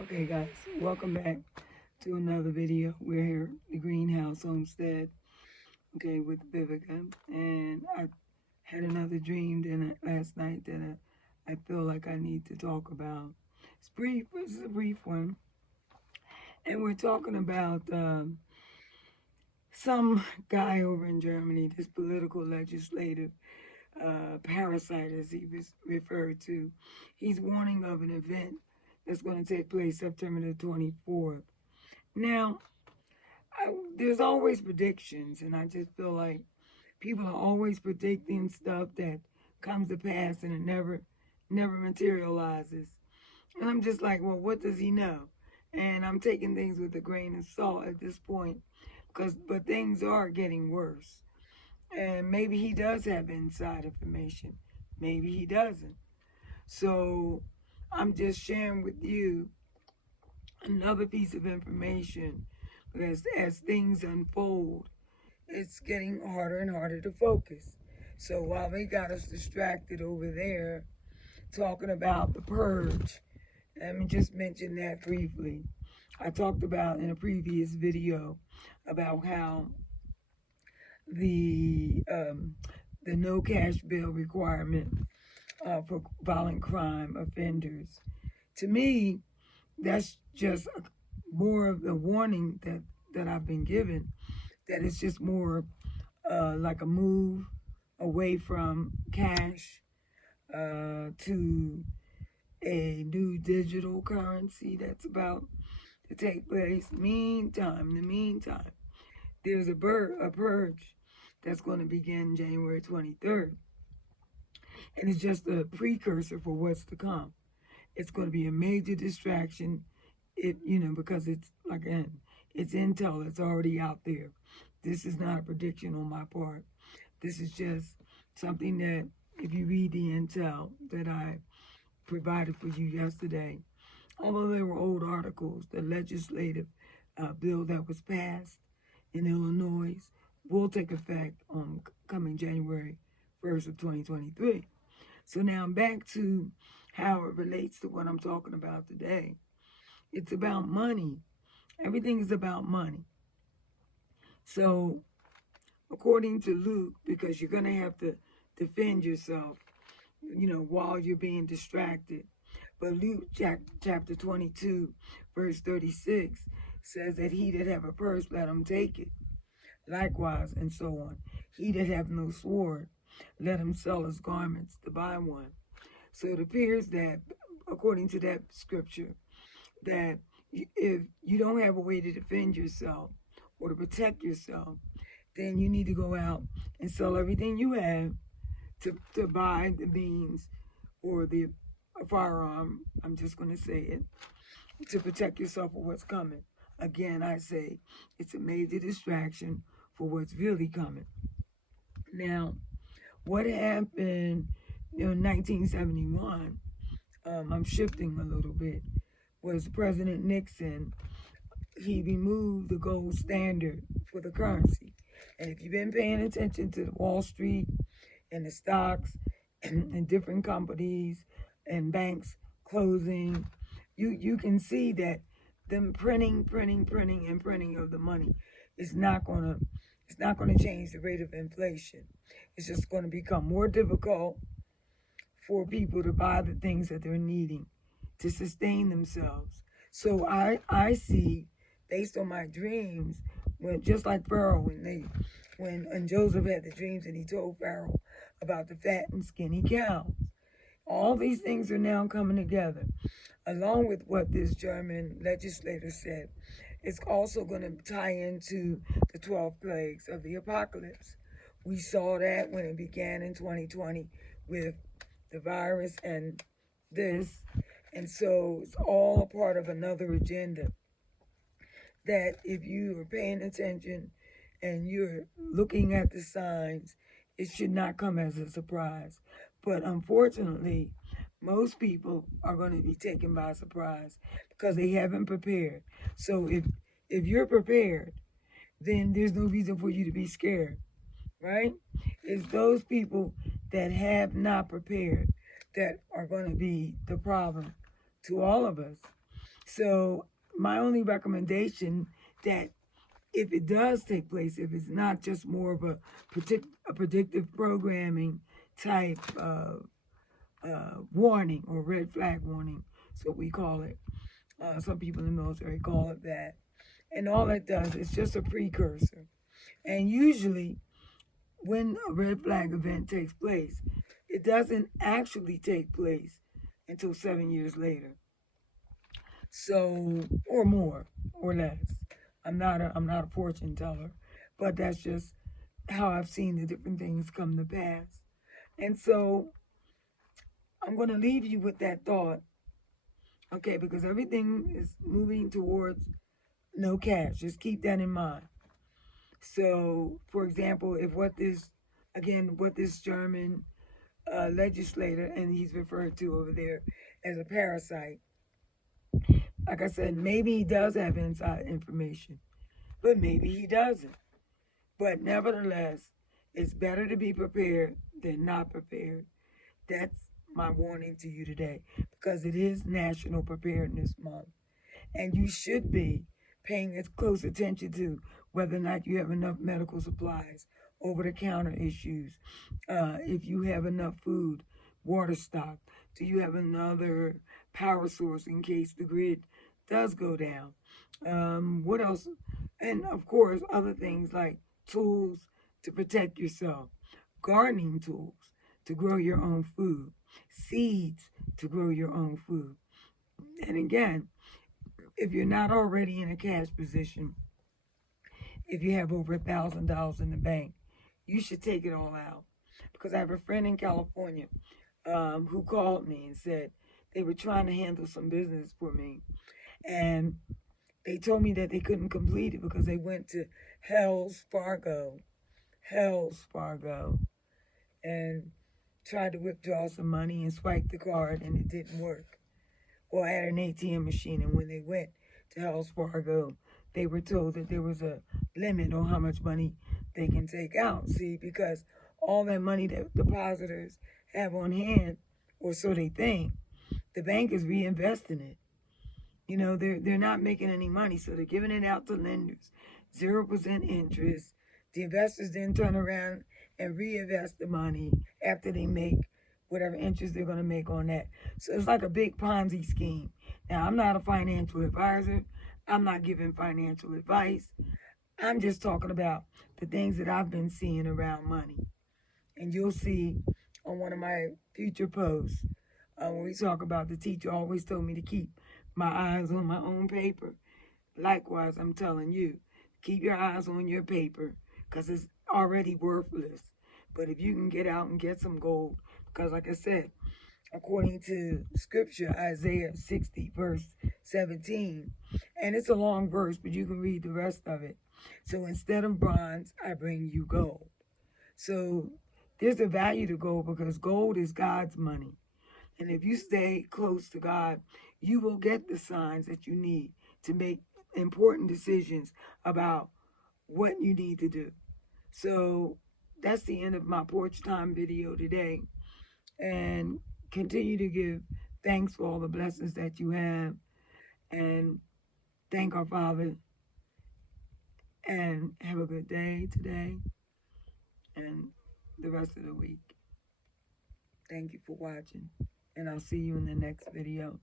Okay, guys, welcome back to another video. We're here at the Greenhouse Homestead, okay, with Viveca. And I had another dream last night that I feel like I need to talk about. It's brief, this is a brief one. And we're talking about some guy over in Germany, this political legislative parasite, as he was referred to. He's warning of an event that's going to take place September the 24th. Now, there's always predictions, and I just feel like people are always predicting stuff that comes to pass and it never materializes. And I'm just like, well, what does he know? And I'm taking things with a grain of salt at this point, but things are getting worse. And maybe he does have inside information, maybe he doesn't. So I'm just sharing with you another piece of information, because as things unfold, it's getting harder and harder to focus. So while they got us distracted over there talking about the purge, let me just mention that briefly. I talked about in a previous video about how the no cash bail requirement for violent crime offenders. To me, that's just more of the warning that I've been given, that it's just more like a move away from cash to a new digital currency that's about to take place. In the meantime, there's a purge that's going to begin January 23rd. And it's just a precursor for what's to come. It's going to be a major distraction, because it's intel that's already out there. This is not a prediction on my part. This is just something that, if you read the intel that I provided for you yesterday, although they were old articles, the legislative bill that was passed in Illinois will take effect on coming January 1st of 2023. So now back to how it relates to what I'm talking about today. It's about money. Everything is about money. So according to Luke, because you're going to have to defend yourself, while you're being distracted. But Luke chapter 22, verse 36 says that he that have a purse, let him take it. Likewise, and so on. He that have no sword, let him sell his garments to buy one. So it appears that, according to that scripture, that if you don't have a way to defend yourself or to protect yourself, then you need to go out and sell everything you have to buy the means or the firearm, I'm just going to say it, to protect yourself from what's coming. Again, I say it's a major distraction for what's really coming. Now, what happened in 1971, I'm shifting a little bit, was President Nixon. He removed the gold standard for the currency. And if you've been paying attention to Wall Street and the stocks and different companies and banks closing, you can see that them printing of the money is not gonna change the rate of inflation. It's just going to become more difficult for people to buy the things that they're needing to sustain themselves. So I see, based on my dreams, when just like Pharaoh, when Joseph had the dreams and he told Pharaoh about the fat and skinny cows. All these things are now coming together, along with what this German legislator said. It's also going to tie into the 12 plagues of the apocalypse. We saw that when it began in 2020 with the virus and this. And so it's all a part of another agenda that, if you are paying attention and you're looking at the signs, it should not come as a surprise. But unfortunately, most people are going to be taken by surprise because they haven't prepared. So if you're prepared, then there's no reason for you to be scared, right? It's those people that have not prepared that are going to be the problem to all of us. So my only recommendation that if it does take place, if it's not just more of a predictive programming type of warning or red flag warning, so we call it. Some people in the military call it that. And all it does is just a precursor. And usually, when a red flag event takes place, it doesn't actually take place until 7 years later. So, or more, or less. I'm not a fortune teller, but that's just how I've seen the different things come to pass. And so I'm going to leave you with that thought, okay, because everything is moving towards no cash. Just keep that in mind. So, for example, if what this German legislator, and he's referred to over there as a parasite, like I said, maybe he does have inside information, but maybe he doesn't. But nevertheless, it's better to be prepared than not prepared. That's my warning to you today, because it is National Preparedness Month. And you should be paying close attention to whether or not you have enough medical supplies, over-the-counter issues, if you have enough food, water stock, do you have another power source in case the grid does go down? What else? And of course, other things like tools to protect yourself, gardening tools to grow your own food, seeds to grow your own food. And again, if you're not already in a cash position, if you have over $1,000 in the bank, you should take it all out. Because I have a friend in California who called me and said they were trying to handle some business for me. And they told me that they couldn't complete it because they went to Hells Fargo, and tried to withdraw some money and swipe the card, and it didn't work. Well, I had an ATM machine, and when they went to Hells Fargo, they were told that there was a limit on how much money they can take out. See, because all that money that depositors have on hand, or so they think, the bank is reinvesting it. You know, they're not making any money, so they're giving it out to lenders, 0% interest. The investors then turn around and reinvest the money after they make whatever interest they're going to make on that. So it's like a big Ponzi scheme. Now, I'm not a financial advisor. I'm not giving financial advice. I'm just talking about the things that I've been seeing around money. And you'll see on one of my future posts when we talk about the teacher always told me to keep my eyes on my own paper. Likewise, I'm telling you, keep your eyes on your paper because it's already worthless. But if you can get out and get some gold, because like I said, according to scripture, Isaiah 60, verse 17, and it's a long verse, but you can read the rest of it. So instead of bronze, I bring you gold. So there's a value to gold because gold is God's money. And if you stay close to God, you will get the signs that you need to make important decisions about what you need to do. So that's the end of my porch time video today. And continue to give thanks for all the blessings that you have. And thank our Father. And have a good day today and the rest of the week. Thank you for watching. And I'll see you in the next video.